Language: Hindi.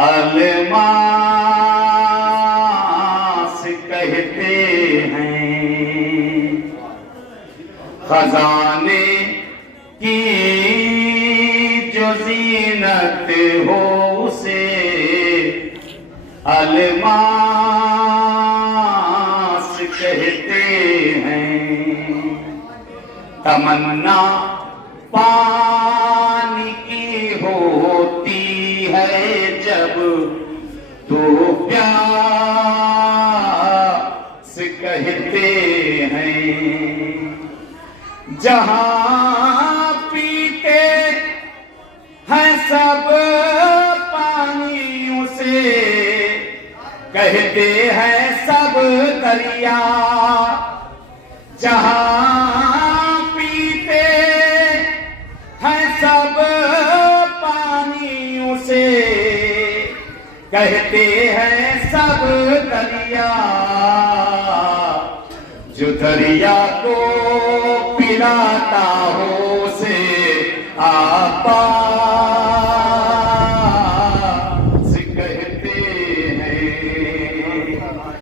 अलमास कहते हैं, खजाने की जो जीनत हो उसे अलमास कहते हैं। तमन्ना पानी की होती है जब तो प्यास कहते हैं। जहां पीते हैं सब पानी उसे कहते हैं सब दरिया। जहां पीते हैं सब पानी उसे कहते हैं सब दरिया। जो दरिया को